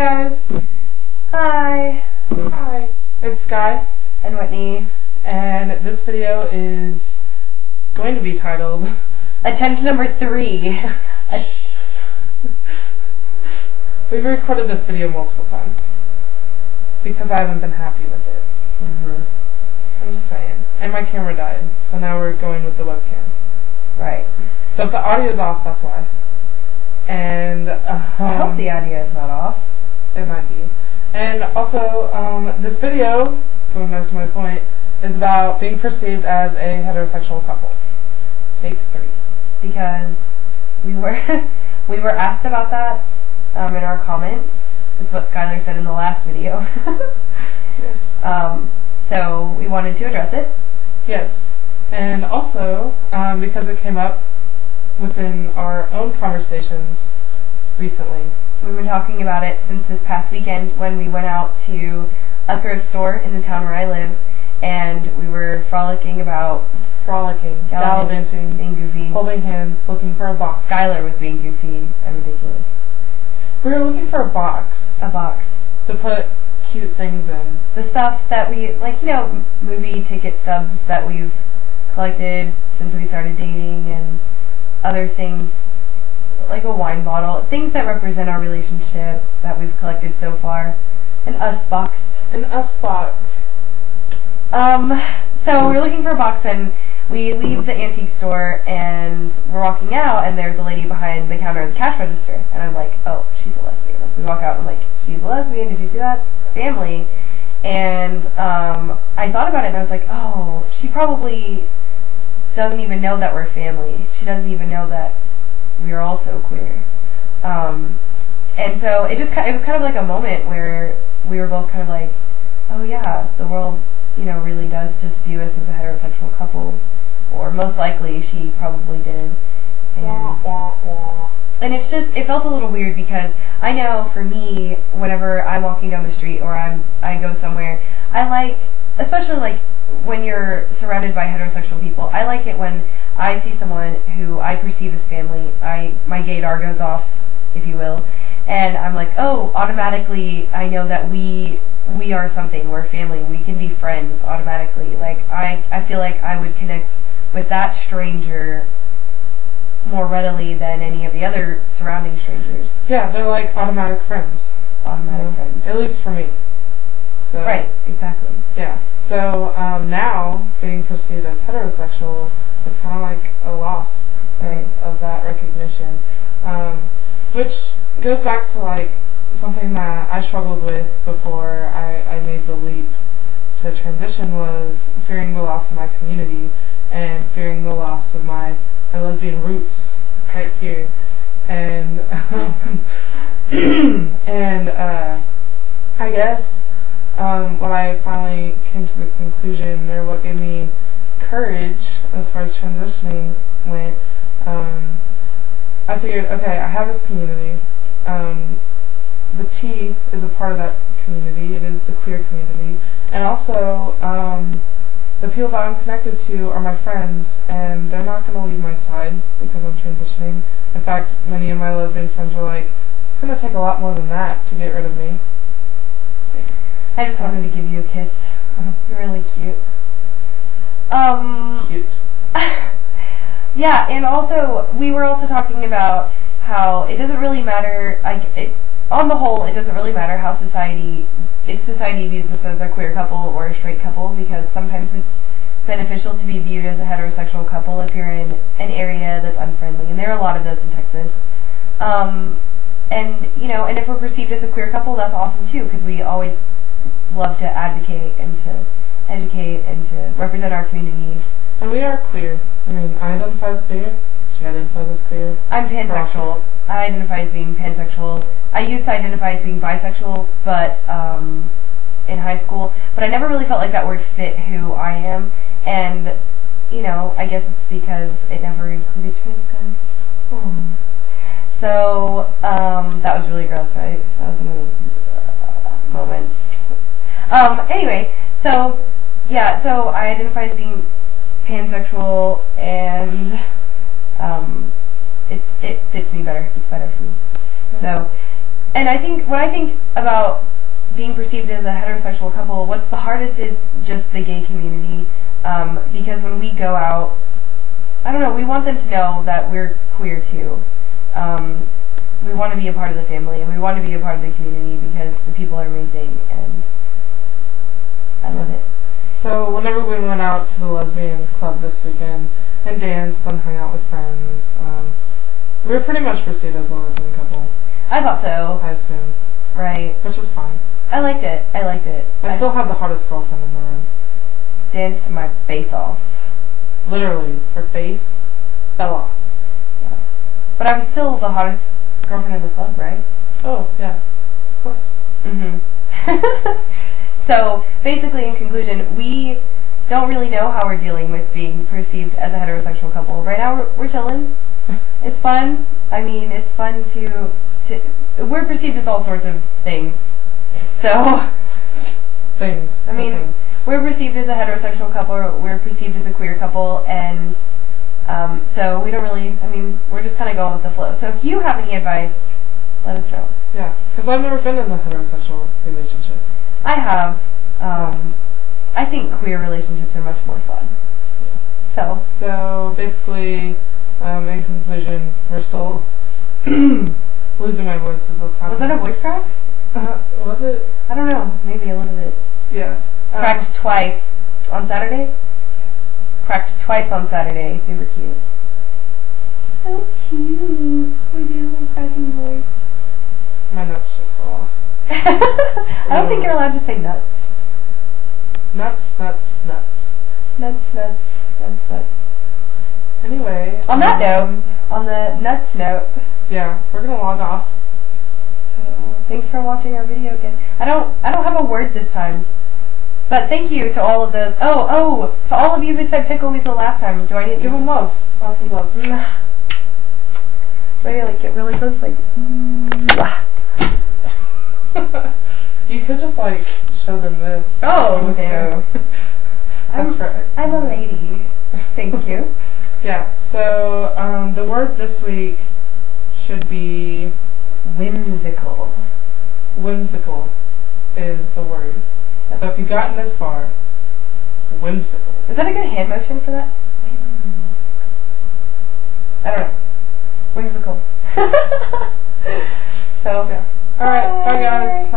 guys. Hi. Hi. It's Sky And Whitney. and this video is going to be titled Attempt number 3. We've recorded this video multiple times because I haven't been happy with it. I'm just saying. And my camera died, so now we're going with the webcam. Right. So if the audio's off, that's why. And I hope the audio is not off. It might be. And also, this video, going back to my point, is about being perceived as a heterosexual couple. Take 3. Because we were we were asked about that in our comments, is what Skylar said in the last video. Yes. So we wanted to address it. Yes. And also, because it came up within our own conversations recently. We've been talking about it since this past weekend when we went out to a thrift store in the town where I live, and we were gallivanting, being goofy, holding hands, looking for a box. Skylar was being goofy and ridiculous. We were looking for a box to put cute things in. The stuff that we, like, movie ticket stubs that we've collected since we started dating, and other things, like a wine bottle, things that represent our relationship that we've collected so far. An us box. An us box. So we're looking for a box, and we leave the antique store, and we're walking out, and there's a lady behind the counter at the cash register, and I'm like, oh, she's a lesbian. Like, we walk out, and I'm like, she's a lesbian, did you see that? Family. And I thought about it, and I was like, oh, she probably doesn't even know that we're family. She doesn't even know that we're also queer. And so it was kind of like a moment where we were both kind of like, oh yeah, the world, really does just view us as a heterosexual couple. Or most likely she probably did. And it felt a little weird because I know for me, whenever I'm walking down the street or I go somewhere, I like, especially like when you're surrounded by heterosexual people, I like it when I see someone who I perceive as family, my gaydar goes off, if you will, and I'm like, oh, automatically I know that we are something, we're family, we can be friends automatically. Like, I feel like I would connect with that stranger more readily than any of the other surrounding strangers. Yeah, they're like automatic friends. Automatic friends. At least for me. So, right, exactly. Yeah. So now, being perceived as heterosexual, it's kind of like a loss of that recognition. Which goes back to like something that I struggled with before I made the leap to transition, was fearing the loss of my community and fearing the loss of my lesbian roots right here. And I guess when I finally came to the conclusion, or what gave me courage as far as transitioning went, I figured, okay, I have this community. The T is a part of that community. It is the queer community. And also, the people that I'm connected to are my friends, and they're not going to leave my side because I'm transitioning. In fact, many of my lesbian friends were like, it's going to take a lot more than that to get rid of me. Thanks. I just wanted to give you a kiss. You're really cute. Cute. Yeah, and also, we were also talking about how it doesn't really matter, on the whole, it doesn't really matter how if society views us as a queer couple or a straight couple, because sometimes it's beneficial to be viewed as a heterosexual couple if you're in an area that's unfriendly, and there are a lot of those in Texas. And if we're perceived as a queer couple, that's awesome too, because we always love to advocate and to educate and to represent our community. And we are queer. I mean, I identify as queer. She identifies as queer. I'm pansexual. I identify as being pansexual. I used to identify as being bisexual, but in high school. But I never really felt like that word fit who I am. And, I guess it's because it never included trans guys. So, that was really gross, right? That was one of those moments. Anyway, so, yeah, so I identify as being pansexual, and it fits me better. It's better for me. So, And what I think about being perceived as a heterosexual couple, what's the hardest is just the gay community. Because when we go out, I don't know, we want them to know that we're queer too. We want to be a part of the family, and we want to be a part of the community because the people are amazing, and I love it. So whenever we went out to the lesbian club this weekend and danced and hung out with friends, we were pretty much perceived as a lesbian couple. I thought so. I assume. Right. Which is fine. I liked it. I still have the hottest girlfriend in the room. Danced my face off. Literally, her face fell off. Yeah. But I was still the hottest girlfriend in the club, right? Oh, yeah. Of course. Mm-hmm. So, basically, in conclusion, we don't really know how we're dealing with being perceived as a heterosexual couple. Right now, we're chilling. It's fun. I mean, it's fun to we're perceived as all sorts of things. So, things. I mean, we're perceived as a heterosexual couple, or we're perceived as a queer couple, and so we don't really, I mean, we're just kind of going with the flow. So if you have any advice, let us know. Yeah, because I've never been in a heterosexual relationship. I have. I think queer relationships are much more fun. Yeah. So basically, in conclusion, we're still losing my voice is what's happening. Was that a voice crack? Was it? I don't know. Maybe a little bit. Yeah. Cracked twice on Saturday? Yes. Cracked twice on Saturday. Super cute. So cute. We do a cracking voice. My nuts just fell off. I don't think you're allowed to say nuts. Nuts, nuts, nuts. Nuts, nuts, nuts, nuts. Anyway. On that note, on the nuts note. Yeah, we're gonna log off. So, thanks for watching our video again. I don't have a word this time. But thank you to all of those. To all of you who said pickle weasel last time. Do I need to give them love? Lots of love. Maybe like get really close, like. You could just like show them this. Oh, no. That's correct. I'm a lady. Thank you. Yeah. So the word this week should be whimsical. Whimsical is the word. So if you've gotten this far, whimsical. Is that a good hand motion for that? I don't know. Whimsical. So, yeah. Alright, bye guys.